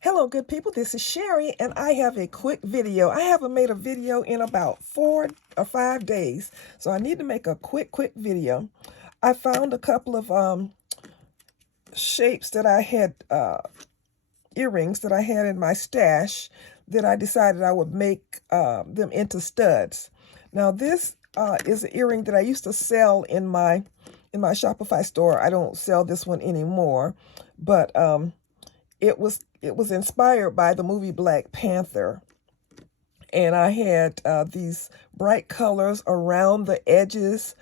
Hello, good people. This is Sherry, and I have a quick video. I haven't made a video in about 4 or 5 days, so I need to make a quick video. I found a couple of shapes that I had, earrings that I had in my stash that I decided I would make them into studs. Now, this is an earring that I used to sell in my Shopify store. I don't sell this one anymore, but it was inspired by the movie Black Panther, and I had these bright colors around the edges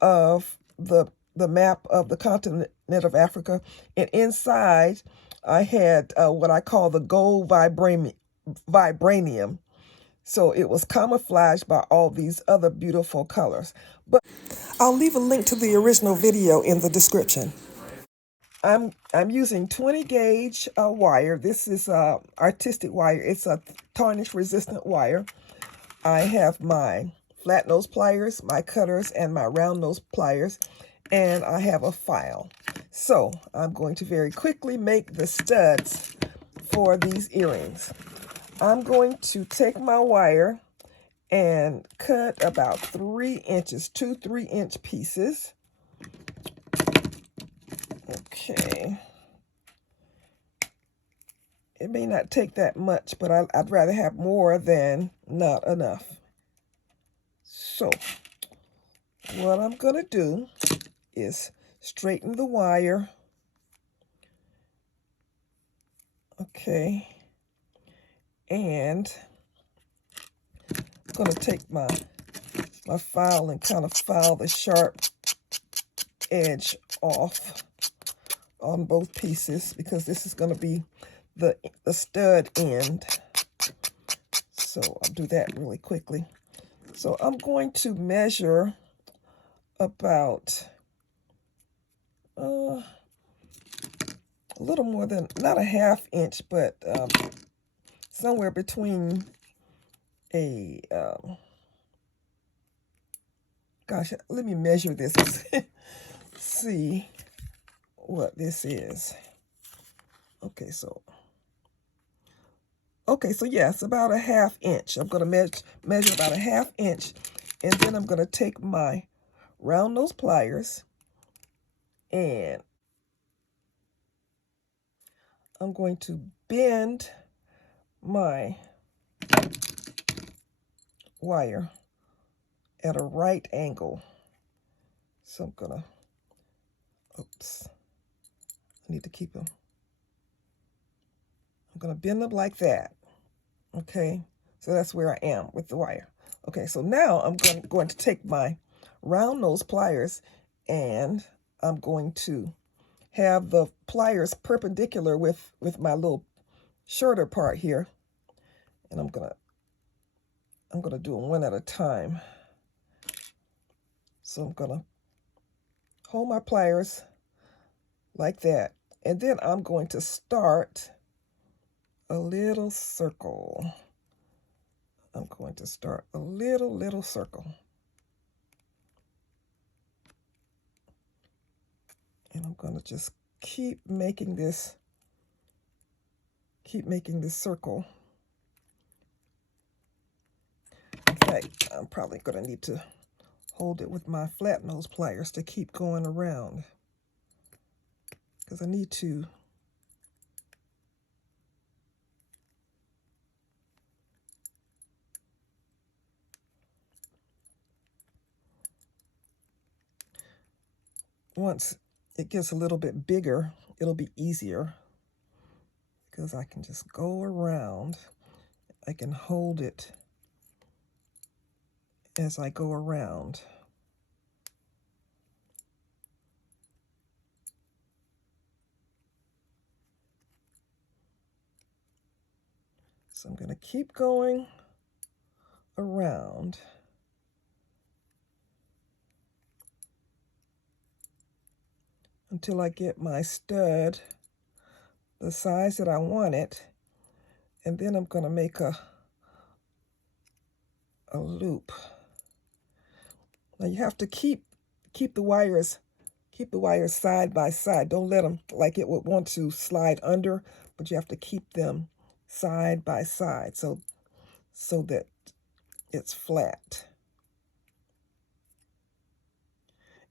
of the map of the continent of Africa, and inside I had what I call the gold vibranium. So it was camouflaged by all these other beautiful colors. But I'll leave a link to the original video in the description. I'm using 20 gauge wire. This is artistic wire. It's a tarnish resistant wire. I have my flat nose pliers, my cutters, and my round nose pliers, and I have a file. So I'm going to very quickly make the studs for these earrings. I'm going to take my wire and cut about 3 inches, 2 3-inch pieces. Okay. It may not take that much, but I'd rather have more than not enough. So what I'm going to do is straighten the wire. Okay. And I'm going to take my file and kind of file the sharp edge off on both pieces, because this is going to be the stud end. So I'll do that really quickly. So I'm going to measure about a little more than, not a ½ inch, but somewhere between a, gosh, let me measure this. See what this is. Okay, so yeah, it's about a ½ inch. I'm going to measure about a ½ inch, and then I'm going to take my round nose pliers and I'm going to bend my wire at a right angle. So I'm going to, oops, I need to keep them. I'm going to bend them like that. Okay, so that's where I am with the wire. Okay, so now I'm going to take my round nose pliers, and I'm going to have the pliers perpendicular with my little shorter part here, and I'm gonna do them one at a time. So I'm gonna hold my pliers like that, and then I'm going to start a little circle. I'm going to start a little circle. And I'm going to just keep making this circle. In fact, I'm probably going to need to hold it with my flat nose pliers to keep going around, because I need to once it gets a little bit bigger, it'll be easier, because I can just go around. I can hold it as I go around. So I'm going to keep going around until I get my stud the size that I want it, and then I'm going to make a loop. Now you have to keep the wires side by side. Don't let them, like it would want to slide under, but you have to keep them side by side so that it's flat.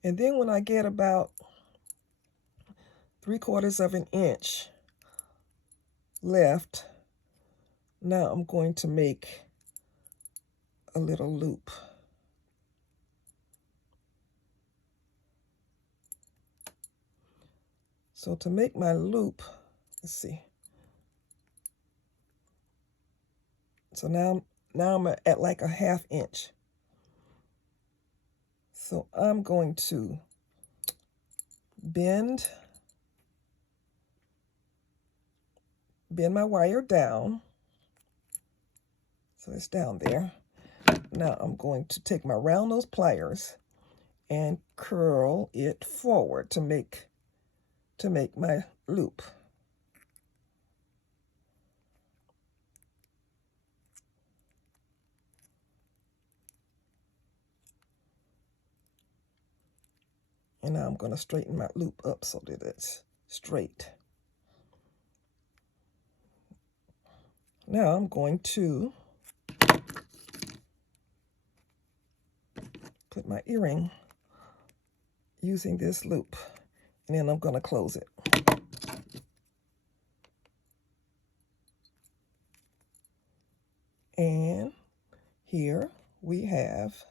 And then when I get about 3/4 of an inch left, now I'm going to make a little loop. So to make my loop, let's see. So now I'm at like a 1/2 inch. So I'm going to bend my wire down. So it's down there. Now I'm going to take my round nose pliers and curl it forward to make my loop. And now I'm going to straighten my loop up so that it's straight. Now I'm going to put my earring using this loop, and then I'm going to close it. And here we have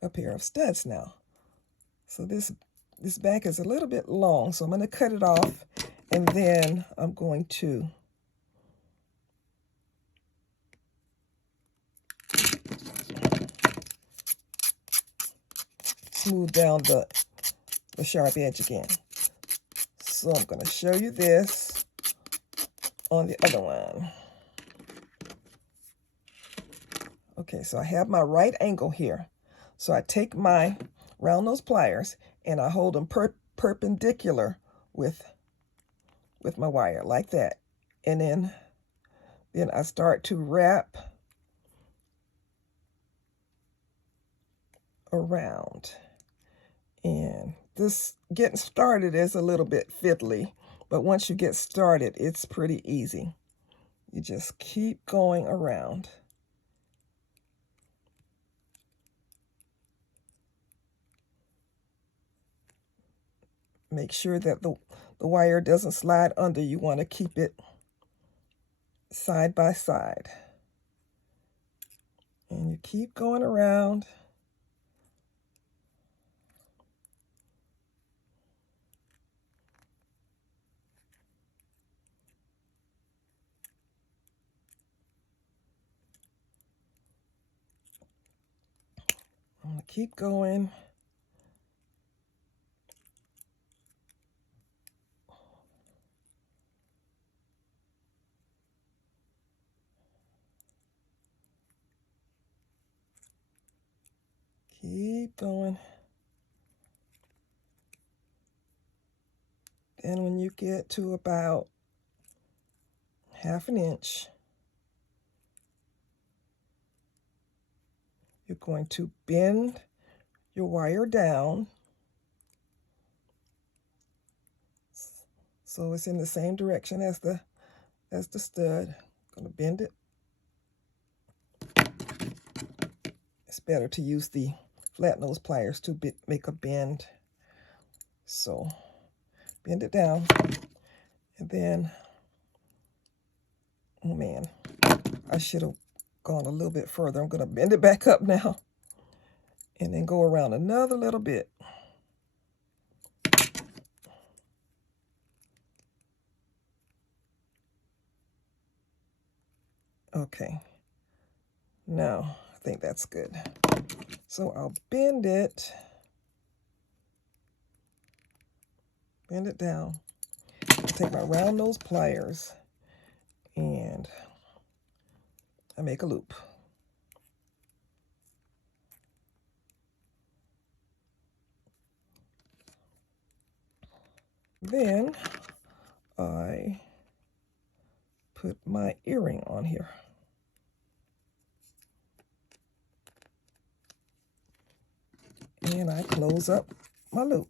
a pair of studs now. So this back is a little bit long, so I'm going to cut it off, and then I'm going to smooth down the sharp edge again. So I'm going to show you this on the other one. Okay, so I have my right angle here. So I take my round nose pliers and I hold them perpendicular with my wire like that. And then I start to wrap around. And this getting started is a little bit fiddly, but once you get started, it's pretty easy. You just keep going around. Make sure that the wire doesn't slide under. You want to keep it side by side. And you keep going around. I'm going to keep going. Keep going. Then when you get to about 1/2 inch, you're going to bend your wire down so it's in the same direction as the stud. I'm going to bend it. It's better to use the flat nose pliers to make a bend. So bend it down, and then, oh man, I should have gone a little bit further. I'm going to bend it back up now, and then go around another little bit. Okay, now I think that's good. So I'll bend it down. I'll take my round nose pliers and I make a loop. Then I put my earring on here. And I close up my loop.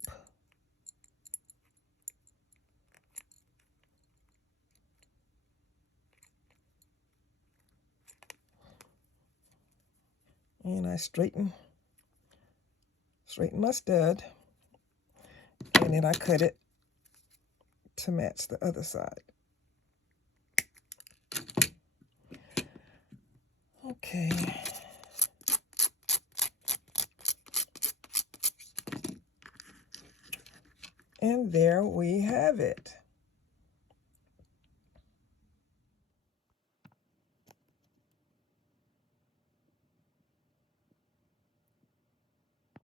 And I straighten my stud, and then I cut it to match the other side. Okay. And there we have it.